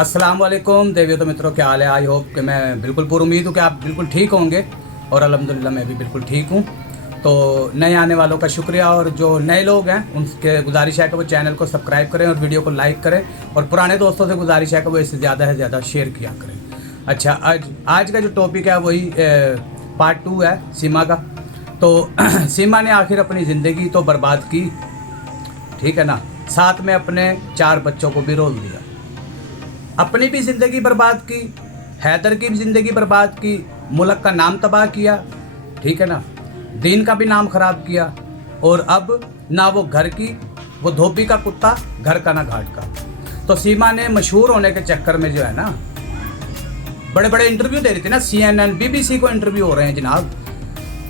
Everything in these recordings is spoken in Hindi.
अस्सलाम वालेकुम देवियों तो मित्रों, क्या हाल है। आई होप कि मैं बिल्कुल पूरी उम्मीद हूँ कि आप बिल्कुल ठीक होंगे और अल्हम्दुलिल्लाह मैं भी बिल्कुल ठीक हूँ। तो नए आने वालों का शुक्रिया और जो नए लोग हैं उनके गुजारिश है कि वो चैनल को सब्सक्राइब करें और वीडियो को लाइक करें और पुराने दोस्तों से गुजारिश है कि वो इससे ज़्यादा से ज़्यादा शेयर किया करें। अच्छा, आज का जो टॉपिक है वही पार्ट 2 है सीमा का। तो सीमा ने आखिर अपनी ज़िंदगी तो बर्बाद की, ठीक है ना, साथ में अपने 4 बच्चों को भी रोल दिया। अपनी भी ज़िंदगी बर्बाद की, हैदर की भी ज़िंदगी बर्बाद की, मुल्क का नाम तबाह किया, ठीक है ना, दीन का भी नाम ख़राब किया। और अब ना वो घर की, वो धोबी का कुत्ता, घर का ना घाट का। तो सीमा ने मशहूर होने के चक्कर में जो है ना, बड़े बड़े इंटरव्यू दे रही थी ना, CNN BBC को इंटरव्यू हो रहे हैं जनाब।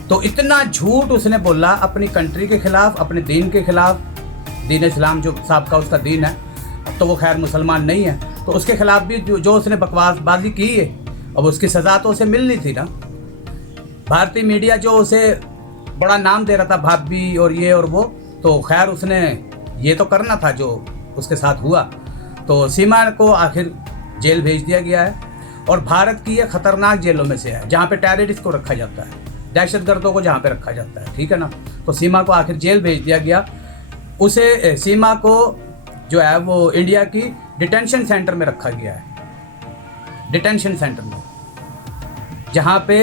तो इतना झूठ उसने बोला अपनी कंट्री के ख़िलाफ़, अपने दीन के ख़िलाफ़। दीन इस्लाम जो साहब का उसका दीन है, अब तो वो खैर मुसलमान नहीं है, तो उसके खिलाफ भी जो उसने बकवासबाजी की है, अब उसकी सज़ा तो उसे मिलनी थी ना। भारतीय मीडिया जो उसे बड़ा नाम दे रहा था, भाभी और ये और वो, तो खैर उसने ये तो करना था जो उसके साथ हुआ। तो सीमा को आखिर जेल भेज दिया गया है और भारत की ये ख़तरनाक जेलों में से है जहाँ पे टेररिस्ट को रखा जाता है, दहशतगर्दों को जहाँ पे रखा जाता है, ठीक है ना। तो सीमा को आखिर जेल भेज दिया गया। उसे सीमा को जो है वो इंडिया की डिटेंशन सेंटर में रखा गया है, डिटेंशन सेंटर में, जहाँ पे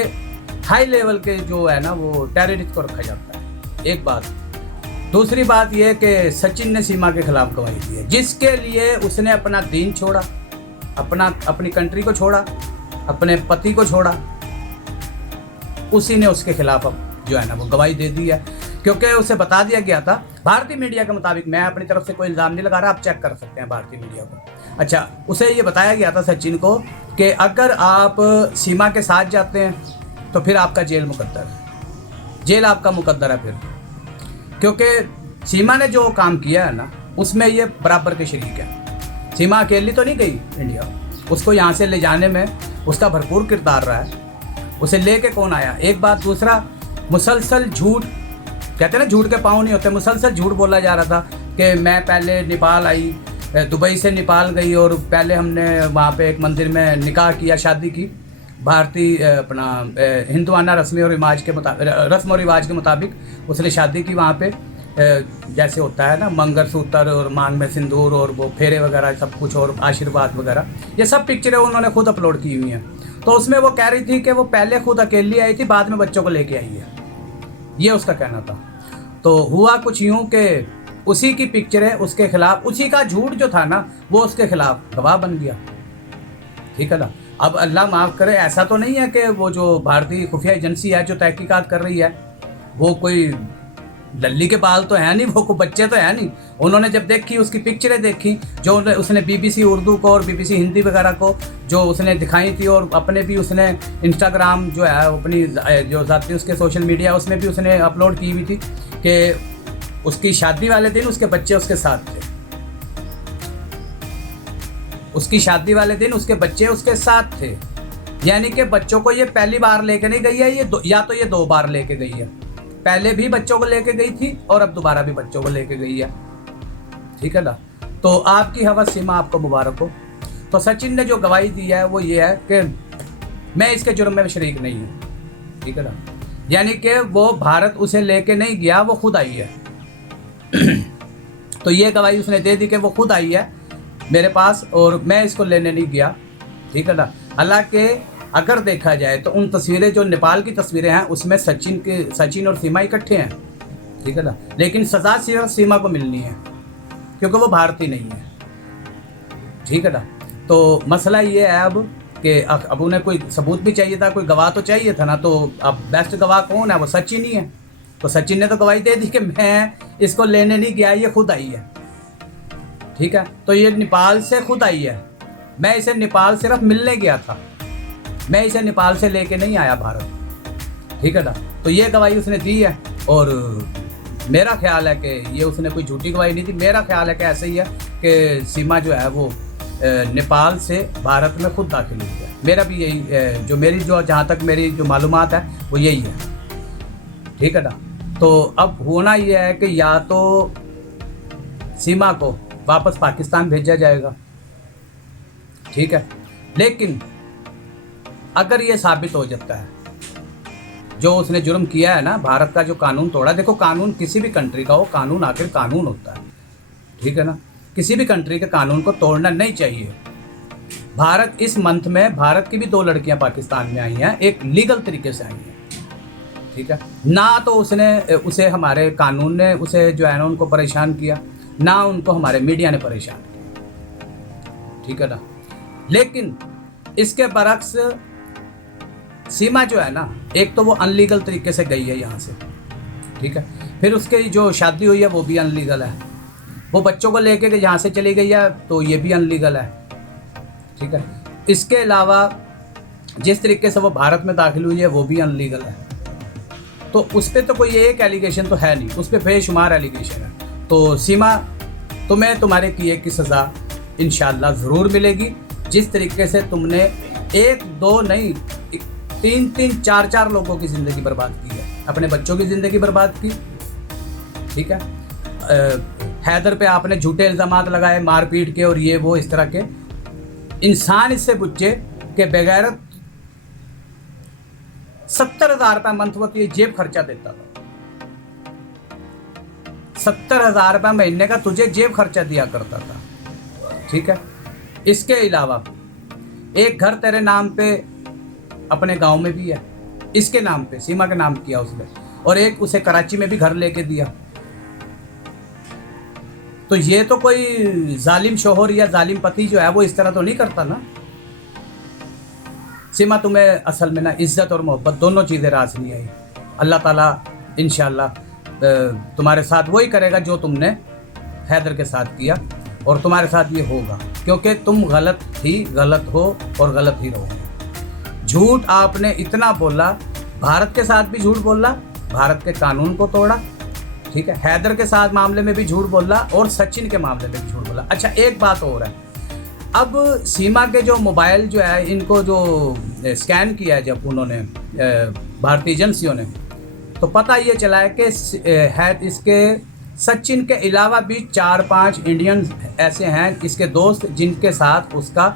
हाई लेवल के जो है ना वो टेररिस्ट को रखा जाता है। एक बात। दूसरी बात यह कि सचिन ने सीमा के खिलाफ गवाही दी है, जिसके लिए उसने अपना दीन छोड़ा, अपनी कंट्री को छोड़ा, अपने पति को छोड़ा, उसी ने उसके खिलाफ अब जो है ना वो गवाही दे दी है। क्योंकि उसे बता दिया गया था भारतीय मीडिया के मुताबिक, मैं अपनी तरफ से कोई इल्ज़ाम नहीं लगा रहा, आप चेक कर सकते हैं भारतीय मीडिया को। अच्छा, उसे ये बताया गया था सचिन को कि अगर आप सीमा के साथ जाते हैं तो फिर आपका जेल मुकद्दर है, जेल आपका मुकद्दर है फिर। क्योंकि सीमा ने जो काम किया है ना उसमें ये बराबर के शरीक है। सीमा अकेली तो नहीं गई इंडिया, उसको यहाँ से ले जाने में उसका भरपूर किरदार रहा है। उसे ले के कौन आया, एक बात। दूसरा, मुसलसल झूठ, कहते हैं ना झूठ के पाँव नहीं होते, मुसलसल झूठ बोला जा रहा था कि मैं पहले नेपाल आई, दुबई से नेपाल गई और पहले हमने वहाँ पे एक मंदिर में निकाह किया, शादी की, भारतीय अपना हिंदुआना रस्म और रिवाज के मुताबिक उसने शादी की वहाँ पे। जैसे होता है ना मंगलसूत्र और मांग में सिंदूर और वो फेरे वगैरह सब कुछ और आशीर्वाद वगैरह, ये सब पिक्चरें उन्होंने खुद अपलोड की हुई हैं। तो उसमें वो कह रही थी कि वो पहले खुद अकेली आई थी, बाद में बच्चों को लेके आई है, ये उसका कहना था। तो हुआ कुछ यूँ कि उसी की पिक्चरें उसके खिलाफ, उसी का झूठ जो था ना वो उसके खिलाफ गवाह बन गया, ठीक है ना। अब अल्लाह माफ़ करे, ऐसा तो नहीं है कि वो जो भारतीय खुफिया एजेंसी है जो तहकीकात कर रही है वो कोई लल्ली के बाल तो है नहीं, वो कोई बच्चे तो है नहीं। उन्होंने जब देखी, उसकी पिक्चरें देखी जो उसने BBC उर्दू को और BBC हिंदी वगैरह को जो उसने दिखाई थी, और अपने भी उसने इंस्टाग्राम जो है अपनी जो ज़ाती उसके सोशल मीडिया उसमें भी उसने अपलोड की हुई थी कि उसकी शादी वाले दिन उसके बच्चे उसके साथ थे, उसकी शादी वाले दिन उसके बच्चे उसके साथ थे। यानी कि बच्चों को ये पहली बार लेके नहीं गई है, ये या तो ये 2 बार लेके गई है, पहले भी बच्चों को लेके गई थी और अब दोबारा भी बच्चों को लेके गई है, ठीक है ना। तो आपकी हवस सीमा, आपको मुबारक हो। तो सचिन ने जो गवाही दी है वो ये है कि मैं इसके जुर्म में शरीक नहीं हूँ, ठीक है ना। यानी कि वो भारत उसे लेके नहीं गया, वो खुद आई है। तो ये गवाही उसने दे दी कि वो खुद आई है मेरे पास और मैं इसको लेने नहीं गया, ठीक है ना। हालांकि अगर देखा जाए तो उन तस्वीरें जो नेपाल की तस्वीरें हैं उसमें सचिन और सीमा इकट्ठे हैं, ठीक है ना। लेकिन सज़ा सिर्फ सीमा को मिलनी है क्योंकि वो भारतीय नहीं है, ठीक है ना। तो मसला ये है अब कि अब उन्हें कोई सबूत भी चाहिए था, कोई गवाह तो चाहिए था ना। तो अब बेस्ट गवाह कौन है, वो सचिन ही है। तो सचिन ने तो गवाही दे दी कि मैं इसको लेने नहीं गया, ये खुद आई है, ठीक है। तो ये नेपाल से खुद आई है, मैं इसे नेपाल सिर्फ मिलने गया था, मैं इसे नेपाल से लेके नहीं आया भारत, ठीक है ना। तो ये गवाही उसने दी है और मेरा ख्याल है कि ये उसने कोई झूठी गवाही नहीं दी। मेरा ख्याल है कि ऐसे ही है कि सीमा जो है वो नेपाल से भारत में खुद दाखिल हुई है। मेरा भी यही जो जहाँ तक मेरी जो मालूमात है वो यही है, ठीक है ना। तो अब होना यह है कि या तो सीमा को वापस पाकिस्तान भेजा जाएगा, ठीक है। लेकिन अगर ये साबित हो जाता है जो उसने जुर्म किया है ना, भारत का जो कानून तोड़ा, देखो कानून किसी भी कंट्री का हो, कानून आखिर कानून होता है, ठीक है ना, किसी भी कंट्री के कानून को तोड़ना नहीं चाहिए। भारत इस मंथ में, भारत की भी 2 लड़कियां पाकिस्तान में आई हैं, एक लीगल तरीके से आई हैं, ठीक है ना, तो उसे हमारे कानून ने उसे जो है ना उनको परेशान किया, ना उनको हमारे मीडिया ने परेशान किया, ठीक है ना। लेकिन इसके बरक्स सीमा जो है ना, एक तो वो अनलीगल तरीके से गई है यहाँ से, ठीक है, फिर उसकी जो शादी हुई है वो भी अनलीगल है, वो बच्चों को लेके यहाँ से चली गई है तो ये भी अनलीगल है, ठीक है। इसके अलावा जिस तरीके से वो भारत में दाखिल हुई है वो भी अनलीगल है। तो उस पर तो कोई एक एलिगेशन तो है नहीं, उस पर बेशुमार एलिगेशन है। तो सीमा, तुम्हें तुम्हारे किए की सज़ा इंशाल्लाह ज़रूर मिलेगी। जिस तरीके से तुमने 1 2 नहीं 3 3 4 4 लोगों की ज़िंदगी बर्बाद की है, अपने बच्चों की ज़िंदगी बर्बाद की, ठीक है। हैदर पे आपने झूठे इल्ज़ामात लगाए, मारपीट के और ये वो इस तरह के। इंसान इससे पूछे कि बगैर 70,000 रुपये मंथ वक्त ये जेब खर्चा देता था, 70,000 रुपये महीने का तुझे जेब खर्चा दिया करता था, ठीक है। इसके अलावा एक घर तेरे नाम पे अपने गांव में भी है, इसके नाम पे, सीमा के नाम किया उसने, और एक उसे कराची में भी घर लेके दिया। तो ये तो कोई जालिम शोहर या जालिम पति जो है वो इस तरह तो नहीं करता ना। सीमा, तुम्हें असल में ना इज्जत और मोहब्बत दोनों चीज़ें रास नहीं आई। अल्लाह ताला इंशाल्लाह तुम्हारे साथ वही करेगा जो तुमने हैदर के साथ किया, और तुम्हारे साथ ये होगा, क्योंकि तुम गलत हो और गलत ही रहोगे। झूठ आपने इतना बोला, भारत के साथ भी झूठ बोला, भारत के कानून को तोड़ा, ठीक है, हैदर के साथ मामले में भी झूठ बोला और सचिन के मामले में भी झूठ बोला। अच्छा, एक बात और है, अब सीमा के जो मोबाइल जो है, इनको जो स्कैन किया है जब उन्होंने भारतीय एजेंसियों ने, तो पता ये चला है कि इसके सचिन के अलावा भी 4-5 इंडियन ऐसे हैं इसके दोस्त, जिनके साथ उसका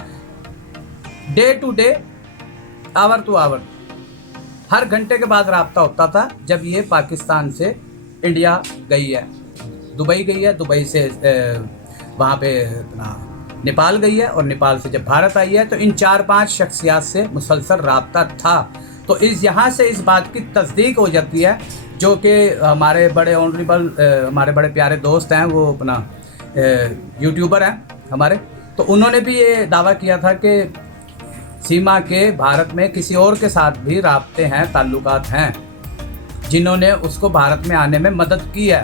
day to day, hour to hour, हर घंटे के बाद रब्ता होता था। जब ये पाकिस्तान से इंडिया गई है, दुबई गई है, दुबई से वहाँ पे अपना नेपाल गई है, और नेपाल से जब भारत आई है, तो इन 4-5 शख्सियात से मुसलसल रब्ता था। तो यहाँ से इस बात की तस्दीक हो जाती है, जो कि हमारे बड़े ऑनरेबल, हमारे बड़े प्यारे दोस्त हैं, वो अपना यूट्यूबर हैं हमारे, तो उन्होंने भी ये दावा किया था कि सीमा के भारत में किसी और के साथ भी राब्ते हैं, ताल्लुकात हैं, जिन्होंने उसको भारत में आने में मदद की है,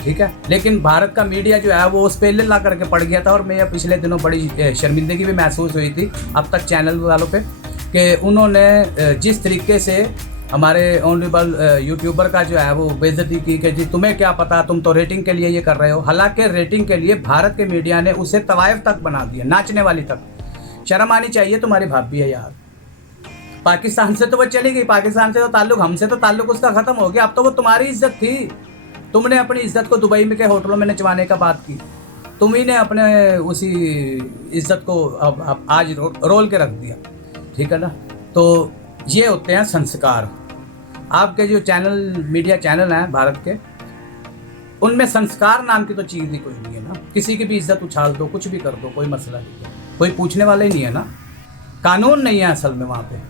ठीक है। लेकिन भारत का मीडिया जो है वो उस पर ला करके पड़ गया था, और मैं पिछले दिनों बड़ी शर्मिंदगी भी महसूस हुई थी अब तक चैनल वालों पे, कि उन्होंने जिस तरीके से हमारे ऑनरेबल यूट्यूबर का जो है वो बेइज्जती की कि जी तुम्हें क्या पता, तुम तो रेटिंग के लिए ये कर रहे हो। हालांकि रेटिंग के लिए भारत के मीडिया ने उसे तवायफ तक बना दिया, नाचने वाली तक। शर्म आनी चाहिए, तुम्हारी भाभी है यार। पाकिस्तान से तो वो चली गई, पाकिस्तान से तो ताल्लुक, हमसे तो ताल्लुक उसका ख़त्म हो गया। अब तो वो तुम्हारी इज्जत थी, तुमने अपनी इज्जत को दुबई में के होटलों में नचवाने का बात की, तुम ही ने अपने उसी इज्जत को अब आज रोल के रख दिया, ठीक है ना। तो ये होते हैं संस्कार। आपके जो चैनल, मीडिया चैनल हैं भारत के, उनमें संस्कार नाम की तो चीज़ ही कोई नहीं है ना। किसी की भी इज्जत उछाल दो, कुछ भी कर दो, कोई मसला नहीं है, कोई पूछने वाला ही नहीं है ना। कानून नहीं है असल में वहाँ पे,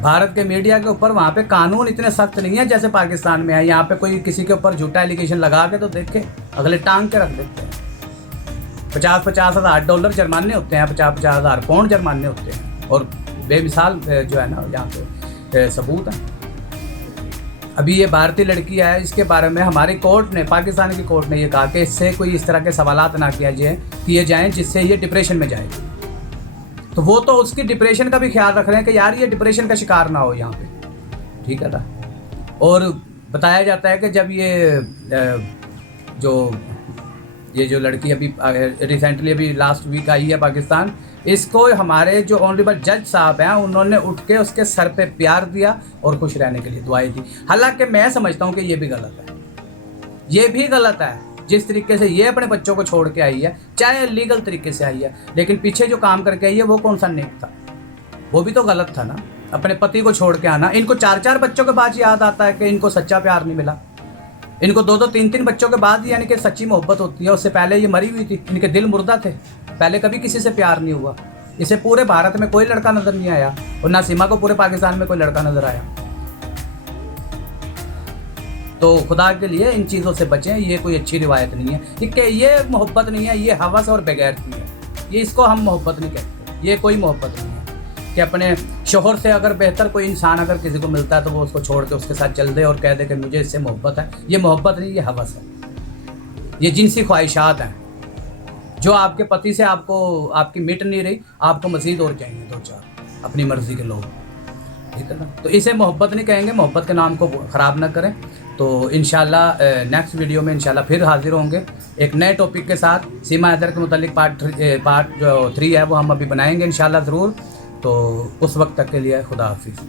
भारत के मीडिया के ऊपर वहाँ पे कानून इतने सख्त नहीं है जैसे पाकिस्तान में है। यहाँ पे कोई किसी के ऊपर झूठा एलिगेशन लगा के तो देखे अगले टांग के रख देते हैं। 50-50 हज़ार डॉलर जुर्माने होते हैं, 50-50 हज़ार पाउंड जुर्माने होते हैं, और बेमिसाल जो है ना यहाँ पे सबूत है। अभी ये भारतीय लड़की है, इसके बारे में हमारी कोर्ट ने, पाकिस्तान की कोर्ट ने ये कहा कि इससे कोई इस तरह के सवालात ना किए जाएँ जिससे ये डिप्रेशन में जाए। तो वो तो उसकी डिप्रेशन का भी ख्याल रख रहे हैं कि यार ये डिप्रेशन का शिकार ना हो यहाँ पे, ठीक है ना। और बताया जाता है कि जब ये जो लड़की अभी रिसेंटली अभी लास्ट वीक आई है पाकिस्तान, इसको हमारे जो ऑनरेबल जज साहब हैं उन्होंने उठ के उसके सर पे प्यार दिया और खुश रहने के लिए दुआएं दी। हालांकि मैं समझता हूँ कि ये भी गलत है, ये भी गलत है। जिस तरीके से ये अपने बच्चों को छोड़ के आई है, चाहे लीगल तरीके से आई है, लेकिन पीछे जो काम करके आई है वो कौन सा नेक था? वो भी तो गलत था ना, अपने पति को छोड़ के आना। इनको 4-4 बच्चों के बाद याद आता है कि इनको सच्चा प्यार नहीं मिला। इनको 2-2 3-3 बच्चों के बाद यानी कि सच्ची मोहब्बत होती है। उससे पहले ये मरी हुई थी, इनके दिल मुर्दा थे, पहले कभी किसी से प्यार नहीं हुआ। इसे पूरे भारत में कोई लड़का नजर नहीं आया, और ना सीमा को पूरे पाकिस्तान में कोई लड़का नजर आया। तो खुदा के लिए इन चीज़ों से बचें, ये कोई अच्छी रिवायत नहीं है, ठीक है? ये मोहब्बत नहीं है, ये हवस और बेगैरती है। ये इसको हम मोहब्बत नहीं कहते, ये कोई मोहब्बत नहीं है कि अपने शोहर से अगर बेहतर कोई इंसान अगर किसी को मिलता है तो वो उसको छोड़ के उसके साथ चल दे और कह दे कि मुझे इससे मोहब्बत है। ये मोहब्बत नहीं, ये हवस है, ये जिनसी ख्वाहिशात हैं जो आपके पति से आपको आपकी मिट नहीं रही, आपको मज़ीद और चाहिए 2-4 अपनी मर्ज़ी के लोग, ठीक है ना? तो इसे मोहब्बत नहीं कहेंगे, मोहब्बत के नाम को ख़राब ना करें। तो इंशाल्लाह नेक्स्ट वीडियो में इंशाल्लाह फिर हाजिर होंगे एक नए टॉपिक के साथ। सीमा हैदर के मुतालिक पार्ट जो 3 है वो हम अभी बनाएंगे इंशाल्लाह ज़रूर। तो उस वक्त तक के लिए खुदा हाफिज़।